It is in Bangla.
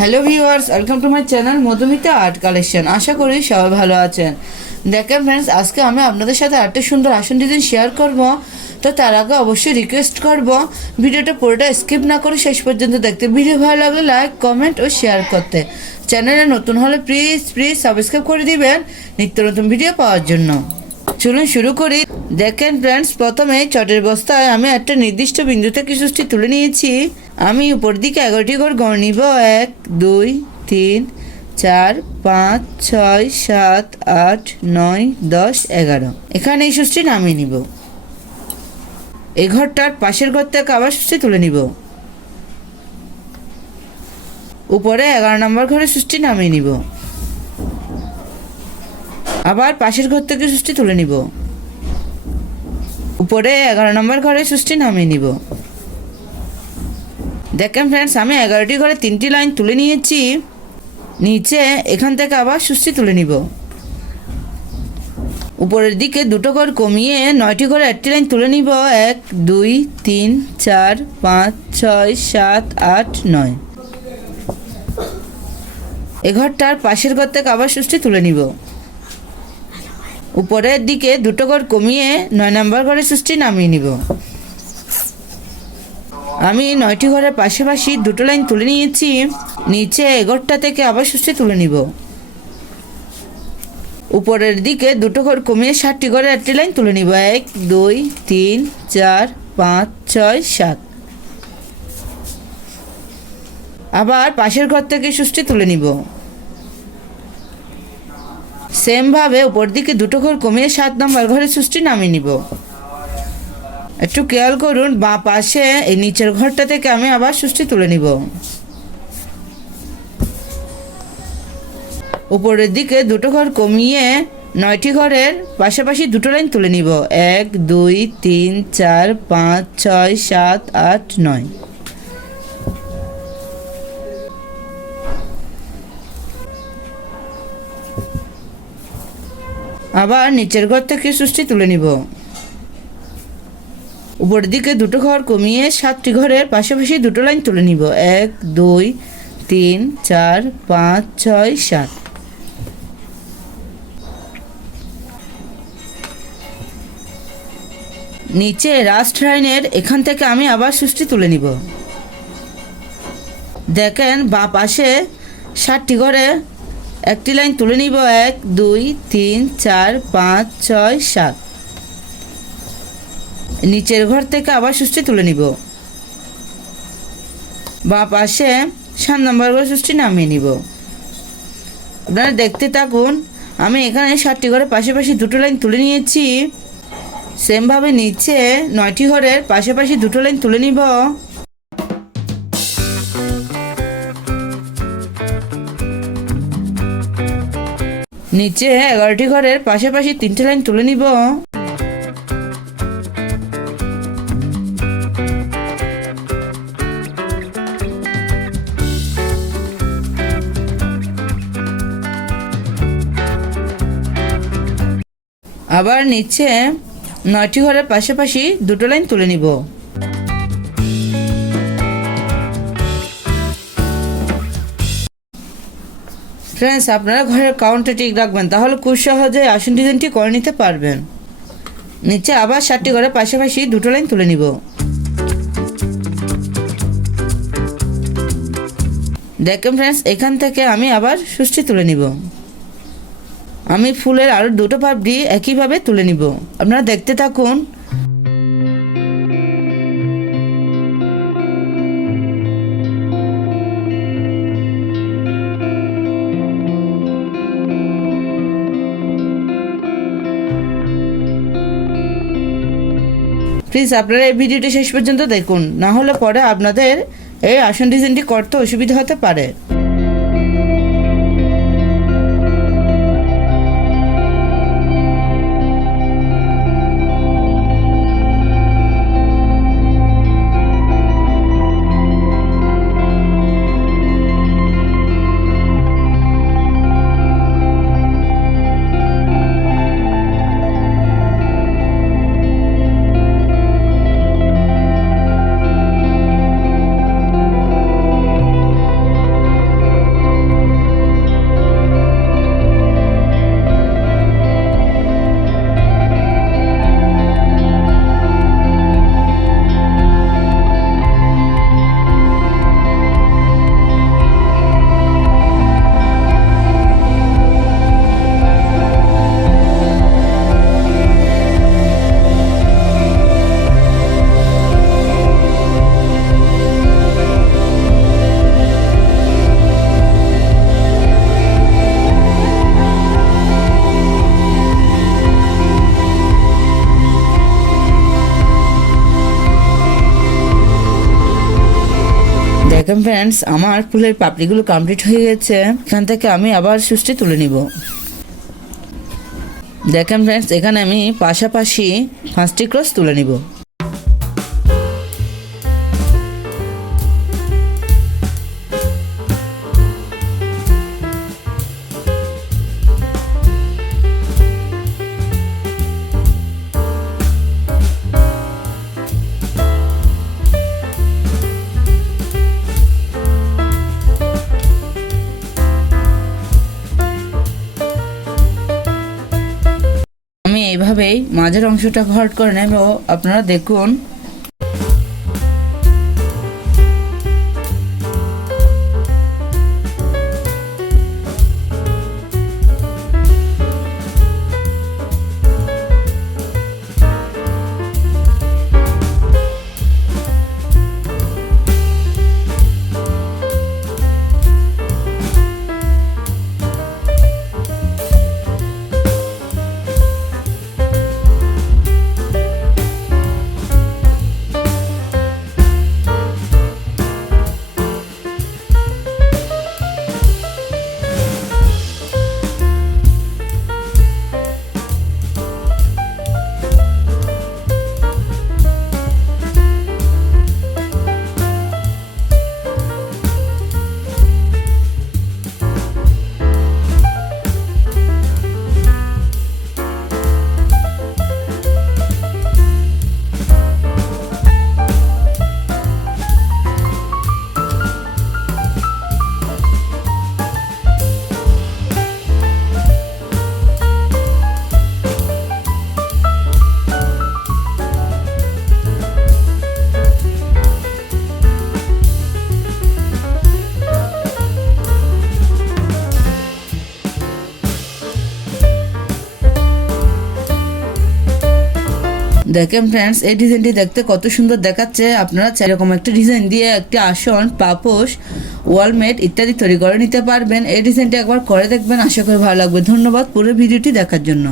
Hello viewers, welcome to my channel Madhumita art collection. আশা করি সবাই ভালো আছেন। দেখেন ফ্রেন্ডস, আজকে আমি আপনাদের সাথে একটা সুন্দর আসন ডিজাইন শেয়ার করব। তো তার আগে অবশ্যই রিকোয়েস্ট করব ভিডিওটা পুরোটা স্কিপ না করে শেষ পর্যন্ত দেখতে। ভিডিও ভালো লাগলে লাইক, কমেন্ট ও শেয়ার করতে। চ্যানেলে নতুন হলে প্লিজ সাবস্ক্রাইব করে দিবেন নিত্য নতুন ভিডিও পাওয়ার জন্য। চলুন শুরু করি। দেখেন ফ্রেন্ডস, প্রথমে চটের বস্তায় আমি একটা নির্দিষ্ট বিন্দু থেকে সুষ্টি তুলে নিয়েছি। আমি উপর দিকে 11টি ঘর গড় নিব। 1 2 3 4 5 6 7 8 9 10 11। এখানে এই সুষ্টি নামিয়ে নিব। এই ঘরটার পাশের ঘর থেকে আবার সুষ্টি তুলে নিব। উপরে 11 নম্বর ঘরে সুষ্টি নামিয়ে নিব। আবার পাশের ঘর থেকে সুষ্টি তুলে নিব। উপরে 11 নম্বর ঘরে সুষ্টি নামিয়ে নিব। দেখেন ফ্রেন্ডস, আমি 11টি ঘরে 3টি লাইন তুলে নিয়েছি। নিচে এখান থেকে আবার সুষ্টি তুলে নিব। উপরের দিকে দুটো ঘর কমিয়ে 9টি ঘরে 1টি লাইন তুলে নিব। 1 2 3 4 5 6 7 8 9। এ ঘরটার পাশের ঘর থেকে আবার সুষ্টি তুলে নিব। উপরের দিকে দুটো ঘর কমিয়ে 9 নম্বর ঘরে সুষ্টি নামিয়ে নিব। আমি 9টি ঘরের পাশাপাশি দুটো লাইন তুলে নিয়েছি। নিচে এঘরটা থেকে আবার সুষ্টি তুলে নিব। উপরের দিকে দুটো ঘর কমিয়ে 7টি ঘরে 1টি লাইন তুলে নিব। 1 2 3 4 5 6 7। আবার পাশের ঘর থেকে সুষ্টি তুলে নিব। সেম ভাবে উপর দিকে দুটো ঘর কমিয়ে 7 নম্বর ঘরে সুষ্টি নামিয়ে নিব। একটু খেয়াল করুন, বাঁ পাশে এই নিচের ঘরটা থেকে আমি আবার সুষ্টি তুলে নিব। উপরের দিকে দুটো ঘর কমিয়ে 9টি ঘরের পাশাপাশি দুটো লাইন তুলে নিব। 1 2 3 4 5 6 7 8 9। আবার নিচের ঘর থেকে সুষ্টি তুলে নিব। উপরের দিকে দুটো ঘর কমিয়ে 7টি ঘরের পাশাপাশি দুটো লাইন তুলে নিব। 1 2 3 4 5 6 7। নিচে লাস্ট লাইনের এখান থেকে আমি আবার সুষ্টি তুলে নিব। দেখেন বাঁ পাশে 7টি ঘরে 1টি লাইন তুলে নিব। 1 2 3 4 5 6 7। নিচের ঘর থেকে আবার সুষ্টি তুলে নিব। বাঁ পাশে 7 নম্বর ঘরে সুষ্টি নামিয়ে নিব। আপনারা দেখতে থাকুন। আমি এখানে 7টি ঘরের পাশাপাশি দুটো লাইন তুলে নিয়েছি। সেমভাবে নিচে 9টি ঘরের পাশাপাশি দুটো লাইন তুলে নিব। নিচে 11টি ঘরের পাশাপাশি 3টে লাইন তুলে নিব। আবার নিচে 9টি ঘরের পাশাপাশি দুটো লাইন তুলে নিব। ফ্রেন্ডস, আপনারা ঘরের কাউন্টটা ঠিক রাখবেন, তাহলে খুব সহজে আসন ডিজাইনটি করে নিতে পারবেন। নিচে আবার 7টি ঘরের পাশাপাশি দুটো লাইন তুলে নিব। দেখেন ফ্রেন্ডস, এখান থেকে আমি আবার সুষ্টি তুলে নিব। আমি ফুলের আরও দুটো পাপড়ি একইভাবে তুলে নিব। আপনারা দেখতে থাকুন। প্লিজ আপনারা এই ভিডিওটি শেষ পর্যন্ত দেখুন, না হলে পরে আপনাদের এই আসন ডিজাইনটি করতে অসুবিধা হতে পারে। দেখেন ফ্রেন্ডস, আমার ফুলের পাপড়িগুলো কমপ্লিট হয়ে গেছে। এখান থেকে আমি আবার সুষ্টি তুলে নিব। দেখেন ফ্রেন্ডস, এখানে আমি পাশাপাশি 5টি ক্রস তুলে নিব। আমি এইভাবেই মাঝের অংশটা ভরাট করে নেব। আপনারা দেখুন, দেখেন ফ্রেন্ডস, এই ডিজাইনটি দেখতে কত সুন্দর দেখাচ্ছে। আপনারা এরকম একটা ডিজাইন দিয়ে একটি আসন, পাপোশ, ওয়ালমেট ইত্যাদি তৈরি করে নিতে পারবেন। এই ডিজাইনটি একবার করে দেখবেন, আশা করি ভালো লাগবে। ধন্যবাদ পুরো ভিডিওটি দেখার জন্য।